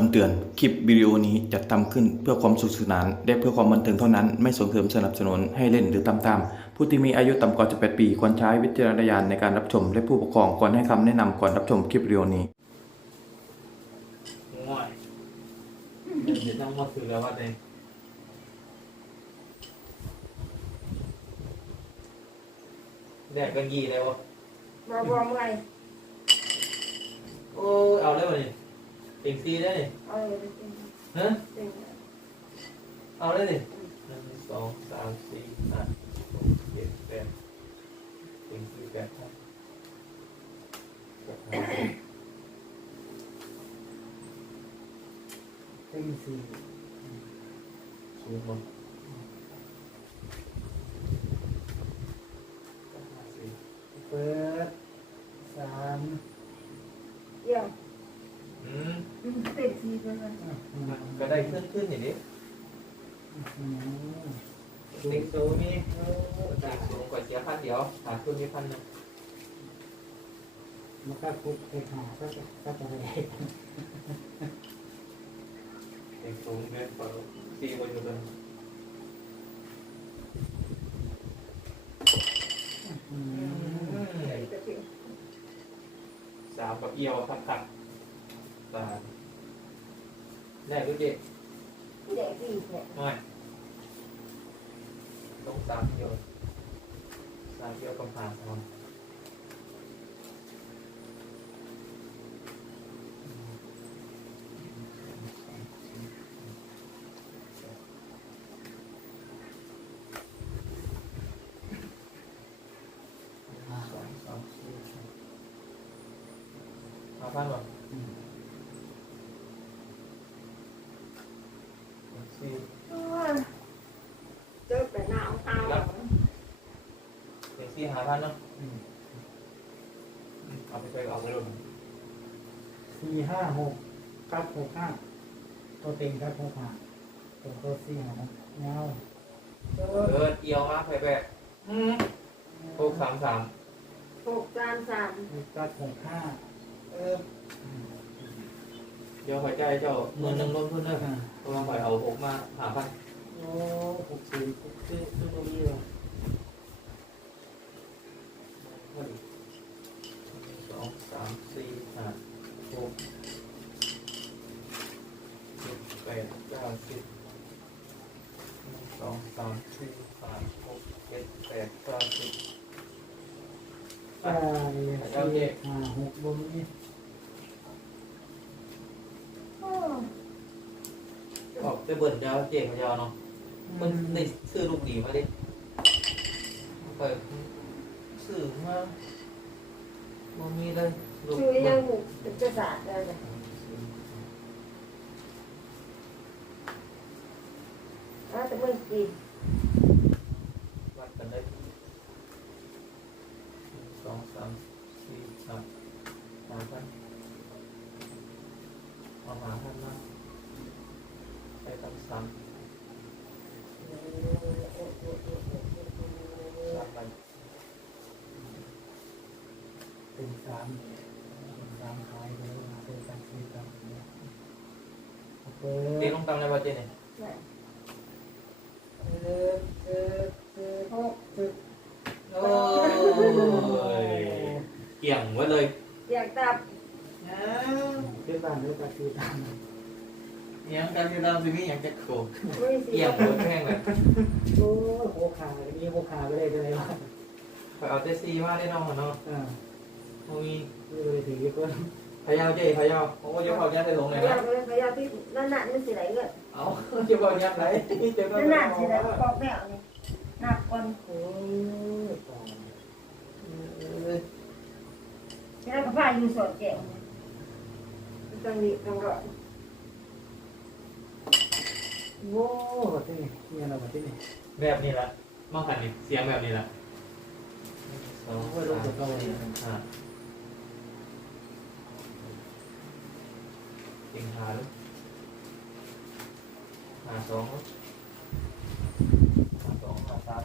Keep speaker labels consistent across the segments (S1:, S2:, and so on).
S1: คำเตือน คลิปวิดีโอนี้จัดทำขึ้นเพื่อความสนุขสนาน และเพื่อความบันเทิงเท่านั้น ไม่ส่งเสริมสนับสนุนให้เล่นหรือตามตามผู้ที่มีอายุต่ำกว่า 18 ปี ควรใช้วิจารณญาณในการรับชม และผู้ปกครองควรให้คำแนะนำก่อนรับชมคลิปวิดีโอนี้
S2: ง่อยเดี๋ยวต้องมาซื้อแล้วว่าเองแดกกันยี่เลยวะ
S3: มาบวมไง
S2: โอ้ยเอาได้ป่ะนี่ ติ่งซีได้นี่
S3: เอาเลยเป็น
S2: ฮะ
S3: เป็น
S2: เอาได้นี่หนึ่งสองสามสี่ห้าหกเจ็ดแปดติ่งซีแปดครับแปดห้าหก
S4: เป็นสี่
S2: ศูนย์หมดแปดห้าสี่
S4: เปิดสาม
S3: เยี่ยม
S2: อืม
S3: เป็นทีเป็นไง
S4: อะอืม
S2: ก็ได้ขึ้นขึ้นอย่างนี้
S4: อืม
S2: ติ่งสูงนี่เออติ่งสูงกว่าเสียพันเดี ยวหาขึ้นมีพันหนึ่ง
S4: มันก็คุกไปหาก็จะก็จะอะไร
S2: เด็กสูงเกินกว่าสี่คนอยู่เลยสามกับเอียวทักทักตาแรกรู้เจ๊
S3: ผู้ใหญ่ดีเนี่ย
S2: ไม่ต้องสามเอียวสามเอียวกับหาสองสองสาม สี่ห้าพันหรอ
S4: อืม
S2: สี่
S3: เจอแต่หนาวตา
S2: เป็น สี่ห้าพันเนาะ
S4: อืม
S2: เอาไปไปเอาไปลง
S4: สี่ห้าหกกับหกห้าตัวเต็งกับหกห้าตัวตัวสี่ห้าหกเงา
S2: เออเอียวมากไปไปหกสามสาม
S3: หกจานสาม
S4: กับหกห้า
S2: เออเดี๋ยวหัวใจเจ้าเงินหนึ่งลงทุนเด้อ
S4: อ่า
S2: เพราะว่าปล่อยเอาหกมาหาพัน
S4: โอ้หกสี่หกสี่ตัวตรงนี้เหรอ
S2: สองสามสี่ห้าหกเจ็ดแปดเก้าสิบหนึ่งสองสามสี่ห้าหกเจ็ดแปดเก้าสิบ
S4: ใช่สี่ห้าหก บนนี้
S2: ออกไปเบิร์ดยาวเจ๋งยาวเนาะมันในซื้อลูกดีมาดิเปิดซื้อมาบ่มีเลยลูก
S3: ชื่อยังเป็นจะสาดเลยอะแต่ไม่กิน
S2: วัดกันได้หนึ่งสองสามสี่ห้าหาพันเอาหาพันมาไปทำสามสามไป
S4: เป็นสามเป็นสามขายเลยมาเป็นการซื้อกันเนี่ยเปิ
S2: ตี
S4: ด
S2: ลงตังในวัดเจเนี่ย
S4: เออเออเออหกสิบ
S2: โอ้ยเกี่ยงไว้เลย
S3: อยากตับ
S4: ซื้อบ้านหรือปฏิบัติ
S2: ยังการที่เราสิมีอย่างจะโขก
S3: ไม่เสี
S2: เกี่
S3: ย
S2: ยงหัวแข้งเลย
S4: โอ้โหขามีโหขาไปเลยเลยวะ
S2: ไปเอาเจสซี่มาได้น้องเนาะ
S4: อ่า
S2: มี
S4: ไม่เลยถือก็
S2: พยาวเจ้พยาวโอ้ยพอยัดใส่ถุงเลย
S3: อยา
S2: นะ
S3: กเลยพยายามที่นั่นน่ะนี่สิไหนเงี้ย
S2: เอาจะพอยัดไหนจะก็
S3: นั่นน่ะสิไหนปอกแมวนี่หนักคน
S4: โอ้ยตาย
S3: ที่นั่นก็พาอยู่สดแก้วจังนี้จังรอด
S4: โว้ที่นี่เนี่ยเราที่นี่
S2: แบบนี้ละมองขันนี่เสียงแบบนี้ละสองสามสี่ห้า ติงหาลูกหาสองลูกหาสองหาสาม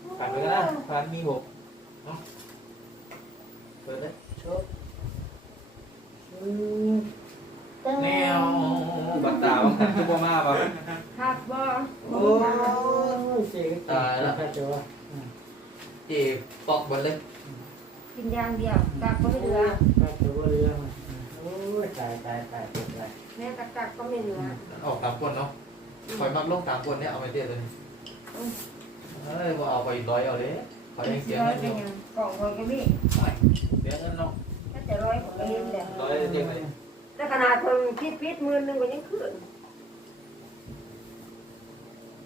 S3: โอ้
S2: ผ่านไปก็ได้ผ่านมีหกเนาะเปิดเลยชบ
S4: อืม
S2: แนวบัตตาบังคับทุกมาบ่
S3: ครับบ่
S2: โอ้
S4: เจ๊ก็ตายแล้ว
S2: เจ็บปอกเบิดเลย
S3: กินอย่างเดียวกักก็ไม่เหลือ
S4: ก็ตัวเรือมาโอ้ยตายตายตายตาย
S3: แม่กักกักก็ไม่เหลือ
S2: ออกตามคนเนาะคอยมักลงตามคนเนี่ยเอาไปเตี้ยเลยเอ้ยบ่เอาไปอีกร้อยเอาเลยขอยังเสีย
S3: ร้อ
S2: เงิ
S3: ย
S2: นอยู่
S3: เป็นยังกล่องร้อยก็มี
S2: เสียเงินเนาะ
S3: ถ้าจะร้อยของเองแหละ
S2: ร้อยเดียวไป
S3: แต่ขนาดคนคิดพิษมือหนึ่งก็ยังขึ้น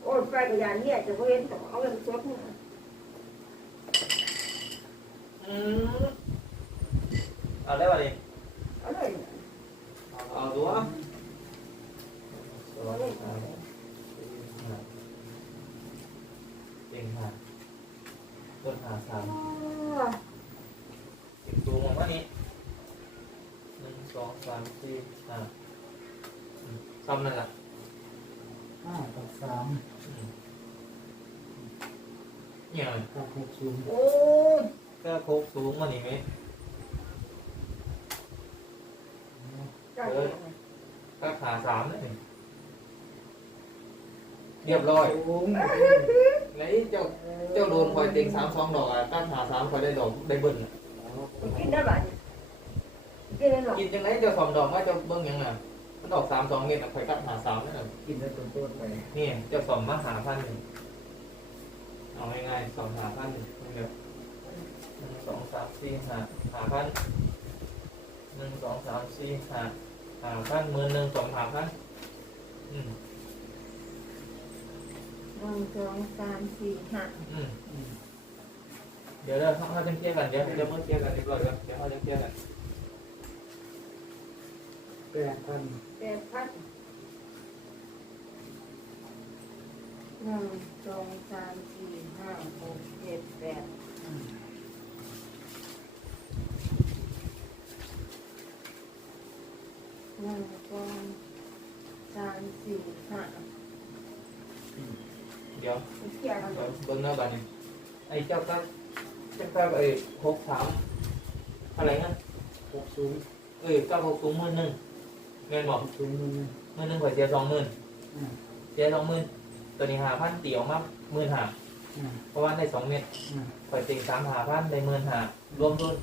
S3: โอ้ยไปกับยานเนี่ยจะเห็นต้องเอาเงินสดมา
S2: อืมเอาได้ป่ะดิ
S3: เอาเลย
S2: เอาตัวเก่งค่ะต้นหาสามติดตัวมองว่านี้หนึ่งสองสามสี่ห้าซ้ำนั่นแหละ เนี่ย
S4: กับหกศูนย์
S3: โอ้ย
S2: ก็โคกสูงมานี่ไหม
S3: จัง
S2: ก็ขาสามนี่เรียบร้อย
S4: สูง
S2: ไงเจ้าเจ้าโดนคอยเต็งสามสองดอกอะตั้งขาสามคอยได้ดอกได้เบิ้ล
S3: กินได้บ้างกินได้หรอ
S2: กินจังไรเจ้าสองดอกว่าเจ้าเบิ้งยังไง มันดอกสามสองเม็ดอะคอยตั้งขาสามนั่นแหละ
S4: กินได้ตัวตัวไป
S2: นี่เจ้าสองมาหาพันหนึ่งเอาง่ายๆสองหาพันหนึ่งเดียวหนึ่งสองสามสี่ห้าหาพันหนึ่งสองสามสี่ห้าหาพันหมื่นหนึ่งสองหาพันอืม
S3: หนึ่งสองสามสี่ห้า
S2: อืมเดี๋ยวเราเขาจะเคลียร์กันเดี๋ยวเดี๋ยวเมื่อเคลียร์กันดีกว่าเดี๋ยวเดี๋ยวเขาจะเคลียร์กัน
S4: แปดพัน
S3: แปดพันหนึ่งสองสามสี่ห้าหกเจ็ดแปดหนึ่งสองสามสี่ห้า
S2: เดี๋ยว
S3: เที่ยวกัน
S2: เดี๋ยวเบิ้งเนื้อกันนี่ไอ้เจ้าก็เจ้าก็ไอ้หกสามอะไรนะ
S4: หกศูนย์
S2: เอ้ยเก้าหกสูงหมื่นหนึ่ง เงินบอก
S4: หกศูนย์หนึ่ง
S2: หมื่นหนึ่งข่อยเสียสองหมื่น
S4: อืม
S2: เสียสองหมื่นตัวนี้หาพันตีออกมาหมื่นหา
S4: อืม
S2: เพราะว่าได้สองเม็ด
S4: อืม
S2: ข่อยติงสามหาพันได้หมื่นหารวมทุน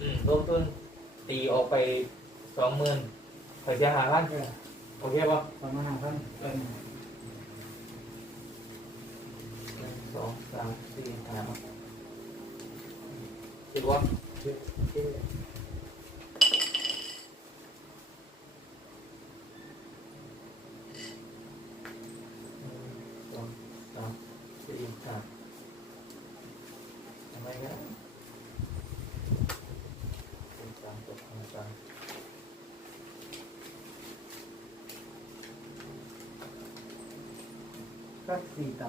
S2: อืมรวมทุนตีออกไปสองหมื่นข่อยเสียหาพัน
S4: เออ
S2: โอเคป่ะ
S4: ประมาณห้าพัน
S2: หนึ่งสองสามสี่ห้าคิดว่า
S4: เจ็ดเจ็ด
S2: หนึ่งสองสามสี่ห้าทำไมกันสี่สามหกห้าสาม
S4: กสี่ต่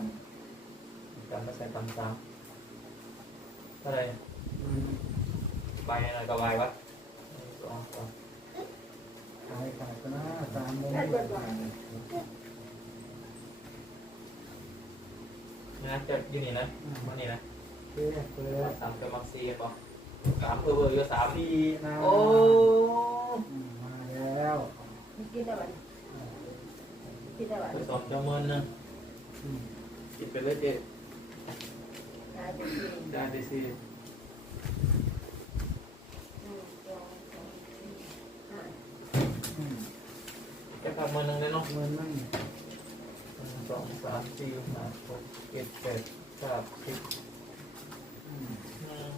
S2: จำไม่ใช่ตำซ้ำเท่าไรำ
S4: อืม
S2: ใบอะไรกับใบวะหนึ่งสองสาม
S4: ขายขายก็น่าสามโมง
S2: นะจะอยู่นี่นะวันนี้นะ
S4: เพื่อเพื่อ
S2: สามเป็มักซีป่ะสามเพื่อเบอร์เยอะสาม
S4: สี่นะ
S2: โอ้
S4: มาแล้ว
S3: กินได้บ้างกินได้บ้าง
S2: ไปสองจำเมินนะ
S4: อืม
S2: คิดไปเลยเจ๊
S3: ได้จะกิ
S2: ได้ไปสิ
S3: หนึ่งสองสามสี่ห้า
S4: อืม
S2: จะทำเมินหนึ่งเลยเนาะ
S4: เงินนั่ง
S2: นึ่งสองสามสี่ห้าหกเจ็ดแปดเก้าสิบ
S4: อืม
S2: อืม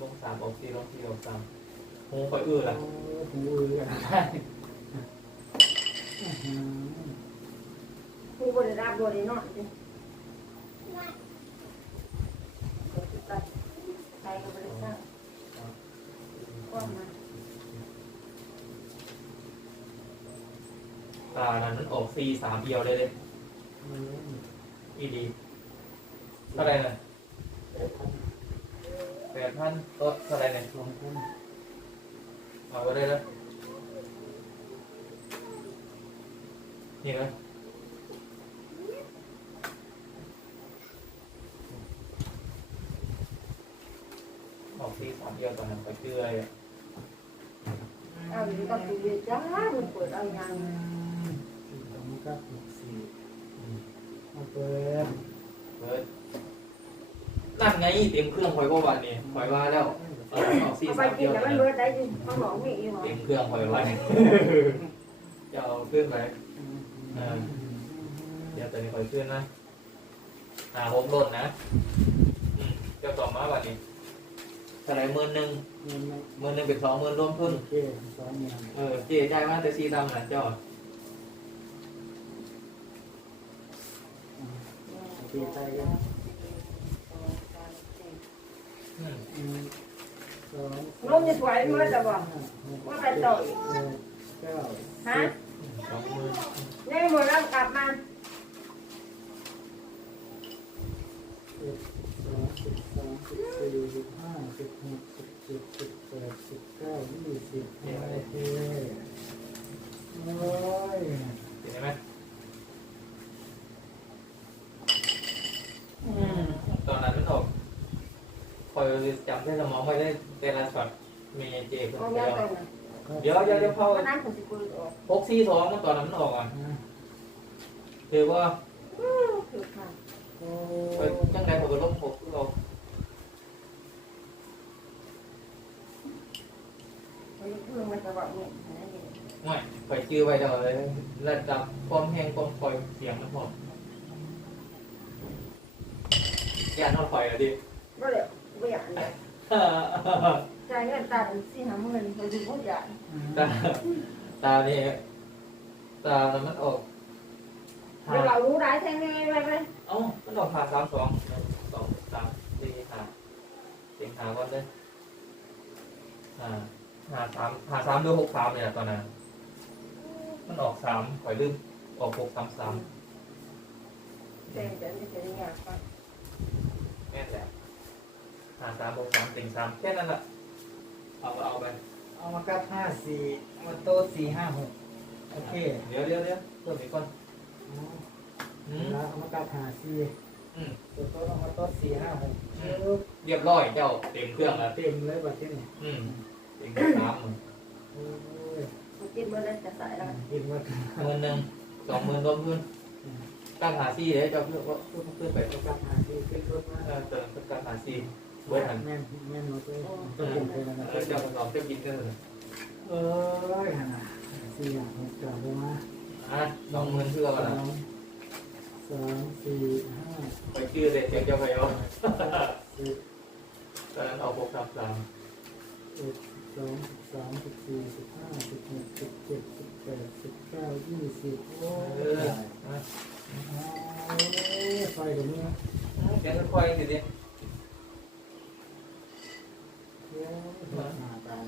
S2: ลงสามออกสี่ลงสี่ออกสามหูคอยอื้อละ
S4: โอ้หูอือกันได้อื้อหือ
S3: ผู้ บริรับบริโนอนดิใครก็บริษัทก็มา
S2: ตานั้นมันออกสี่สามเอียวเลยเลย
S4: อืม
S2: อีดีเท่าไหรเนี่ยแปดพันต้นเท่าไหรเนี่ย
S4: สองคน
S2: เอาไปได้เลยนี่เล สี่สามเดียวตอนนั้นไปเชื่อยอะ
S3: เอาอยู่กับตีจ้ามันเปิดเอายัง
S4: สี่สองกับหกสี่มาเปิด
S2: เบิดนั่นไงเต็มเครื่องคอยว่าวันนี้คอยว่าแล้วเอาเอาสี่
S3: เอาไป
S2: สาม
S3: กิ
S2: เดี
S3: น
S2: ยว
S3: แล้ว
S2: ตอน
S3: มัน
S2: นั้น
S3: เบิดได้อยู่ข้างหลังมีอีกเหรอ
S2: เต็มเครื่องคอยว่าจะเอาขึ้นไหมเดี๋ยวตอนนี้คอยขึ้นนะหาหกโดดนะอืมเจ้าต่อมาวันนี้ เท่าไหรหมื่นหนึ่ง
S4: เงินไม่
S2: หมื่นหนึ่งเป็นสองหมื่นรวมทุน
S4: โอเคสองเงิน
S2: เออเจ๊ได้มาแต่สี่ดำนะเจ้า
S4: โอเคใจกัน
S2: อืม
S4: หนึ่งสอง
S3: น้องจะสวยเมื่อแต่บอก ว่าไปต่ออีก
S4: เก้า
S3: ฮะ
S2: สองหมื่น
S3: นี่หมดแล้วกลับมา
S4: สิบสองสิบสามสิบ สี่สิบห้าสิบหกสิบเจ็ดสิบแปดสิบเก้ายี่สิบโอเคโอ้ย
S2: เห็นไหมตอนนั้นมันออกคอยจำได้สมองไม่ได้แต่ละช็อตมีเจ๊คน
S3: เอา
S2: เดี
S3: ยั
S2: ย
S3: ง
S2: ว
S3: ตรงนั้น
S2: เดี๋ยวเดี๋ยวเดี๋ยวพอ
S3: วันนั้นผมจะคุยออก
S2: หกสี่สองมันตอนนั้นมันออกอะคือว่า
S3: คือค่ะ
S4: โอ้
S2: ไปยังไงผมก็ลบหกเรา
S3: เพื่อนมันจะบอกนี่
S2: ไม่ คอยชื่อไว้เดี๋ยวเลยระดับความแห้งความคอยเสียงมันหมดยานเอาคอยอะดิ
S3: ก็เลยไม่อยากเลยจ่ายเงินตาสี่ห้าหมื่นไปดูผู้ใหญ่
S2: ตาตานี่ตามันออก
S3: เดี๋ยวเรารู้ได้แท้แน่ไปไป
S2: เอ้ามันออกหาสามสองหนึ่งสองสามสี่ห้าเสียงหาวันเลยอ่าหาสามหาสามด้วยหกสามเนี่ยตอนนั้น มันออกสามคอยลืมออกหกสามสาม
S3: แต่จะไม่ใช่ยากป่ะ
S2: แม่นแหละหาสามหกสามติงสามแค่นั้นแหละเอาก็เอาไป
S4: เอามากัดห้าสี่เอามาโต๊ะสี่ห้าหกโอเค
S2: เดี๋ยวเดี๋ยวเดี๋ยวเพิ่มอีกคนอืม
S4: แล้วเอามากัดห้าสี่
S2: อืม
S4: ตัวโต๊ะเอามาโต๊ะสี่ห้าหก
S2: เรียบร้อยเจ้าเต็มเครื่องแล้ว
S4: เต็มเลยบัดนี่
S2: อืมเต็มสามหมื่น
S3: กินเมื่อไรจะใส่แล้ว
S4: กินหมด
S2: หมื่นหนึ่งสองหมื่นรวมขึ้นตั้งหาซีเลยเจ้าเพื่อว่าเพื่อขึ้นไป
S4: เอากัดห้าสี่ขึ้นรถมา
S2: เออเติมเป็นการหาซีเว้ยหัน
S4: แม่แม่นหมดเลยต้องกินไปแล้วนะ
S2: เจ้าสองเจ้ากินกันเลย
S4: เอ้ยหันน่ะสี่ห้าหกจอดลงมา
S2: อะสองหมื่นเพื่อ
S4: ส
S2: ว่า
S4: องสามสี่ห้า
S2: ไปชื่อเลยเดี๋ยวเจ้าไปเอา
S4: สิบ
S2: ตอนนั้นเอาหกสามสาม
S4: เอ็ดสองสามสิบสี่สิบห้าสิบหกสิบเจ็ดสิบแปดสิบเก้ายี่ สิบโอ้
S2: เอยอ
S4: เอาไฟเดี๋ยวนี้นะ
S2: แกจะค่อยสิดิ
S4: เดี๋ยวหน้าตาย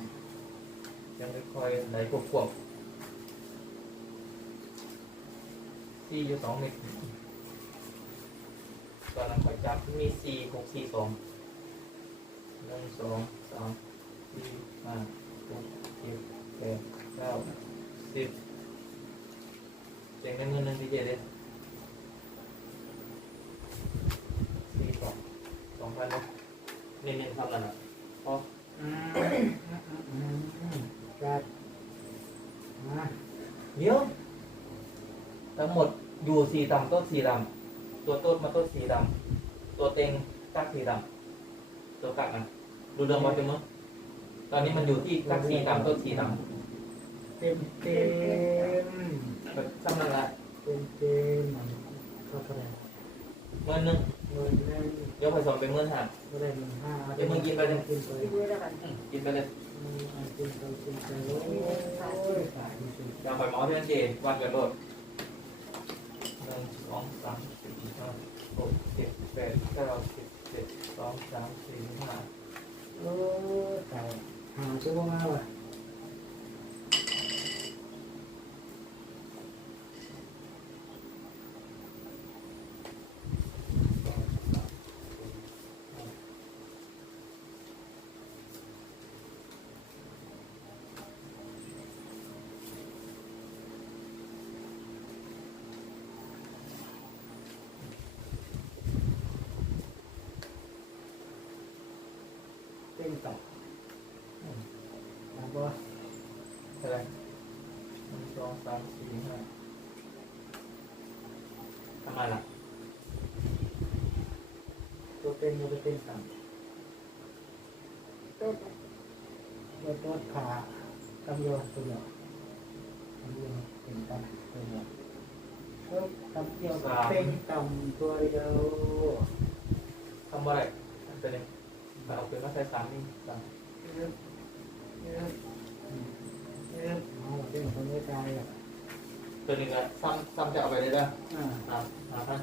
S2: ยังไม่ค่อยไหลควบควบซี่อยู่สองเม็ดตอนนั้นคอยจับมีสี่หกสี่สองหนึ่งสองสามสี่ห้าหกเจ็ดแปดเก้าสิบ เจ๋งในมือหนึ่งดีเจเลยสี่สองสองพันเลยเน้นๆทำแล้วนะพอ
S4: อืมอืมอืมจัดมา
S2: เดี๋ยวทั้งหมดอยู่สี่ดำต้นสี่ดำตัวต้นมาต้นสี่ดำตัวเต็งกักสี่ดำตัวกักอะดูเรื่องวัดกันมั้งตอนนี้มันอยู่ที่กักสี่ดำต้นสี่ด
S4: เต็มเต็มำ
S2: แบบซ้ำนั่นแหละ
S4: เต็มเต็มก็แสดง
S2: เมื่อนึง
S4: เงินได้
S2: เดี๋ยวผสมเป็นเมื่อหา
S4: ก็ได้หนึ่งห้า
S2: เดี๋ยวมึงกินไปเลย
S4: กินไป
S3: กินด้วยแล้วกัน
S2: อืมกินไปเลย
S4: อืมอะกินไปกินไปโอ้ยขายดีสุด
S2: เดี๋ยวข่อยหมอที่นั่นเจวัดกันโลดหนึ่งสองสามสี่ห้าหกเจ็ดแปดเก้าสิบเจ็ดสองสามสี่ห้า
S4: โอ้ยขายหาตัวมาว่ะ เต็มต่อแล้วก็
S2: เท่าไรหนึ่งสองสามสี่ห้าทำไมล่ะ
S4: ตัวเป็นตัวเป็นต่
S3: ตัว
S4: ตัวตัวขากำยอตัวเดียวกำยอเป็นต่ำตัวเดียวก็กำยอเป็นต่ำตัวเดียว
S2: ทำอะไรมันเป็นยังไป เอาเป็นมาใส่สามนี่สาม
S4: เอ๊ะเอ๊ะเอ๊ะเอาเป็นคนไม่ตายอะ
S2: ตัวนี้ก็ซ้ำซ้ำจะเอาไปเลยเด้อ
S4: อ่า
S2: หาหาท่าน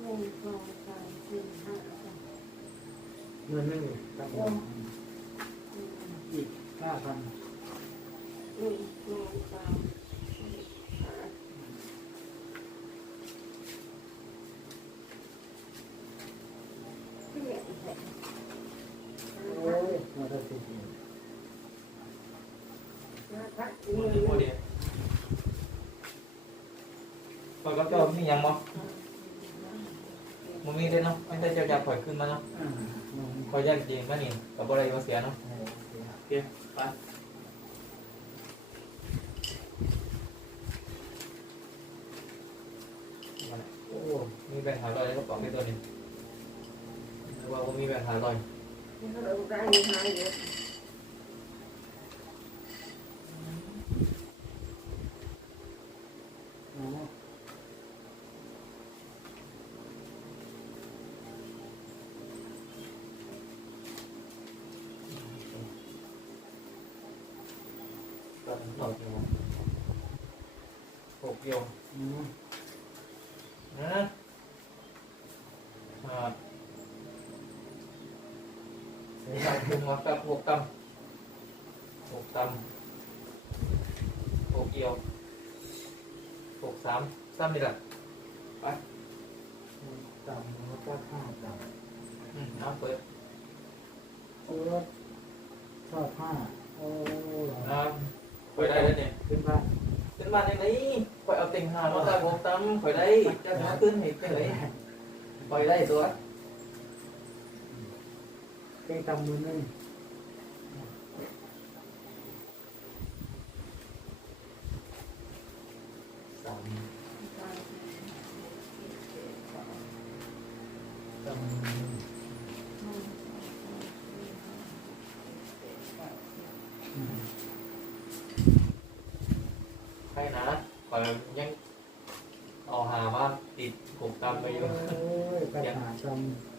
S3: หนึ่งสองสามสี่ห้า
S4: เงินไม่มีกำยออีกห้าพัน
S3: หนึ่งสองสามสี่ห้าเปลี่ยนแผน
S4: โอ้ยมาได้สิ
S3: นะครับ
S2: มือนี้พอดีปล่อ ยก็เจ้ามีหยังมั้งมึงมีได้เนาะไม่ใช่เจ้าอยากปล่อยขึ้นมาเนาะ
S4: อ่า
S2: คอยแยกจริงมานี่กับอะไรมาเสียเนาะโอเคไปโอ้มีแบ่งหาลอยแล้วก็ปอกไปตัวนี้ว่าว่ามีแบ่งหาลอย
S3: เราได้ยังไงเนี่ย
S4: อ๋อ
S2: ตอนหน่อยเดียวหกเดียว
S4: อืม
S2: นะอ่าใส่ตำคุมมากับหกตำหกตำหกเดียวหกสามสามนี่แหละ
S4: ต่ำแล้วก็ห้าต่
S2: อืมน้ำเปิดำ
S4: โอ้ชอบห้าโอ้
S2: น้ำเปิดได้แล้วเนี่ย
S4: ขึ้นบ้าน
S2: เป็นบ้านยังไงคอยเอาเต็งหามาใส่หกตำคอยได้จะมาขึ้นเห็นไปเลยคอยได้ตัว
S4: เป็นต่ำมือนึง
S2: สาม
S4: ต่ำมือนึงอืม
S2: ใช่นะคอยยังเอาหามาติดหกตำไปอยู่
S4: โอ้ยปัญหาต่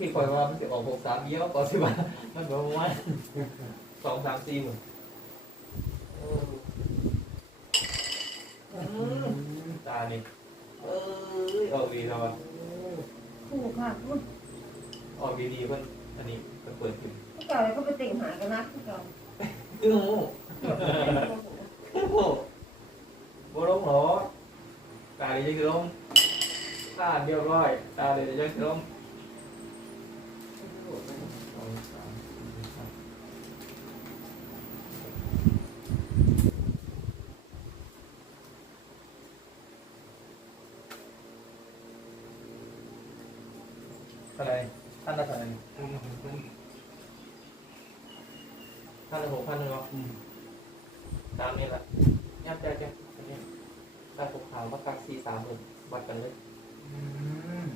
S2: ที่คอยว่ามันจะออกหกสามเบี้ยวก่อนสิว่ามันบอกว่าสองสามสี่หมื่นตานี่เอ้ยออกดีครับว่า
S3: คู่ค่ะคู่
S2: ออกดีๆเพิ่นอันนี้เพิ่นเปิดขึ้น
S3: เก่าเลยก็ไปติ่งหากันนะเก่า
S2: ตึ้งหูโอ้โหบ่ลงหรอตาดีจะลงตาเรียบร้อย ตาเดียจะลงสองสามสี่ห้าเท่าไหรท่านละเท่าไหรท่านละหกพันหนึ่งเหรอ
S4: อืม
S2: ตามนี้แหละยับยับยับอันนี้ตาปกขาวมากักสี่สามหมื่นวัดกันเลย
S4: อืม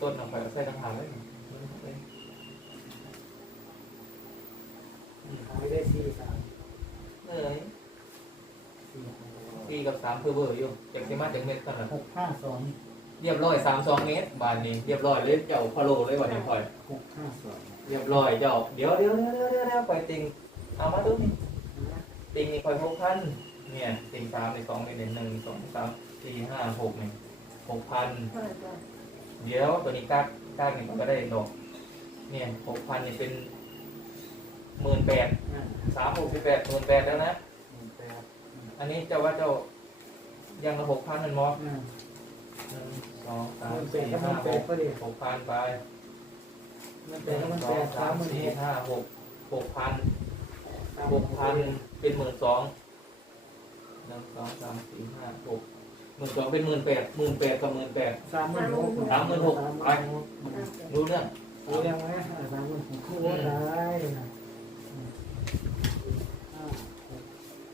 S2: ต้นออกไปเอาใส่ต่างหากเลย
S4: ขายได้สี่สาม
S2: เอ้ย
S4: สี่ห้า
S2: สี่กับสามเพื่อเบอร์อยู่จากที่มาจากเม็ดกันละ
S4: หกห้าสอง
S2: เรียบร้อยสามสองเมตรบานนี้ เรียบร้อยเลยเจ้าพะโลเลยวันนี้คอย
S4: หกห้าสอง
S2: เรียบร้อยเจ้าเดี๋ยวเดี๋ยวเดี๋ยวเดี๋ยวเดี๋ยวไปติงเอามาดูนี่ติงนี่คอยหกพัน เนี่ยติงสามในสองในหนึ่งหนึ่งสองสามสี่ห้าหกหนึ่งหกพัน
S3: เท่าไหร่จ้ะ
S2: เดี๋ยวตัวนี้กล้ากล้าหนึ่งก็ได้ดอก เนี่ยหกพันนี่เป็นหมื่นแปด
S4: อ่า
S2: สามหกสิบแปดหมื่นแปดแล้วนะ
S4: หนึ่งแปด
S2: อันนี้เจ้าว่าเจ้ายังละหกพันมันมอ
S4: อ่า
S2: หนึ่งสองสา
S4: ห
S2: ม
S4: นึ่งแป
S2: สี่
S4: ดก็ห
S2: ห้า
S4: นึ่ง
S2: ห
S4: แปด
S2: ก
S4: ก็ดี
S2: หกพันไป
S4: มัน
S2: ห
S4: แปด
S2: นึ่ง
S4: ก็มัน
S2: ส
S4: แป
S2: อง
S4: ด
S2: สา
S4: สาม
S2: ม
S4: หมื่น
S2: สี่
S4: หก
S2: ห้าหกหกพัน
S4: สาม
S2: หกพันเป็นหมื่นสอง หนึ่งสองสามสี่ห้าหกมื่นสองเป็นหมื่นแปดหมื่นแปดกับหมื่นแปด
S4: สามหมื่นหก
S2: สามหมื่นหกไปรู้เรื่อง
S4: รู้เรื่องไหมสามหมื่นหกคู่ได้นะห้าหก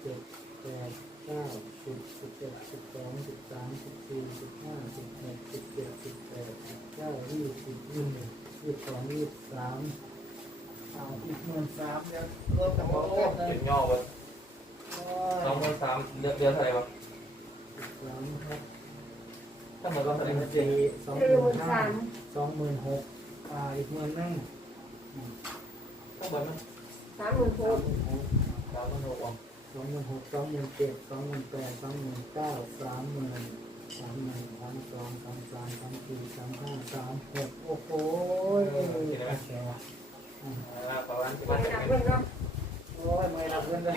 S4: เจ็ดแปดเก้าสิบสิบเอ็ดสิบสองสิบสามสิบสี่สิบห้าสิบหกสิบเจ็ดสิบแปดสิบเก้ายี่สิบยี่สิบเอ็ดยี่สิบสองยี่สิบสามเอาอีกหมื่นสามเนี่ยรวมกับหมดเลย
S2: เจ็ดย่อวะส องหมื่นสามเดือนเดือนเท่าไหร่วะ
S4: สามครับ
S2: ถ้าเหมือนเรา
S4: ส
S2: เท่าไหร่
S4: อง
S2: นะ
S4: สี่สองห
S3: เร็ว
S4: มื่นห้า
S3: สาม
S4: สองหมื่นหกอ่าอีกหมื่นหนึง
S2: ถ้าเหมือนมัน
S3: สามหมื่นห
S4: สาม
S3: ก
S4: หมื่นหก
S2: สามหมื่นหกอะ
S4: สองหมื่นหกสองหมื่นเจ็ดสองหมื่นแปดสองหมื่นเก้าสามหมื่นสามหมื่นสามสองสามสามสามสี่สามห้าสามหกโอ้โหแกว่ะ
S2: อ่าประมาณประ
S3: ไม่
S2: มาณ
S3: นับเงินเนาะ
S4: โอ้ยไม่รับเงินเลย